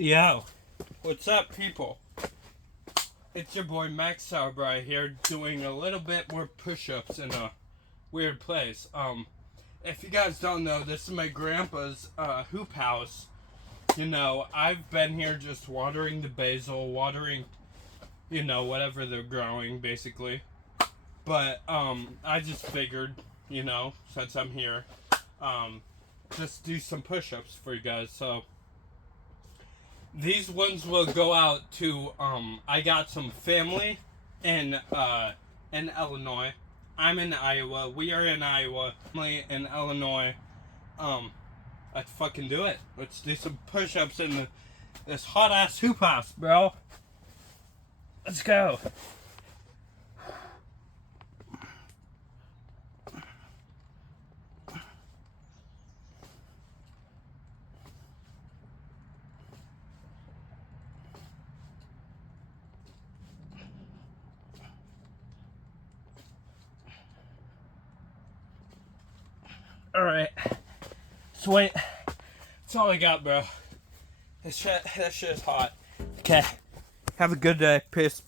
Yo, what's up, people? It's your boy Max Sauerbrei here, doing a little bit more push-ups in a weird place. If you guys don't know, this is my grandpa's hoop house. You know, I've been here just watering the basil, watering, whatever they're growing, basically. But I just figured, since I'm here, just do some push-ups for you guys. So these ones will go out to I got some family in Illinois. I'm in Iowa. We are in Iowa. Family in Illinois. Let's fucking do it. Let's do some push-ups in this hot ass hoop house, bro. Let's go. Alright. Sweet. That's all I that shit is hot. Okay. Have a good day. Peace.